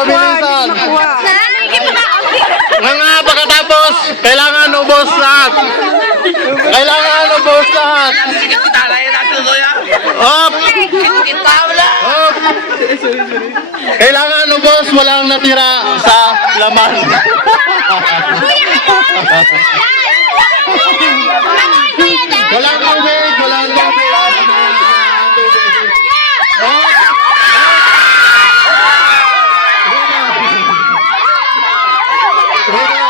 Pabilisan. Nga pagkatapos, kailangan ubos lahat. Kailangan ubos lahat. Hop! Hop! Kailangan ubos, walang natira sa laman.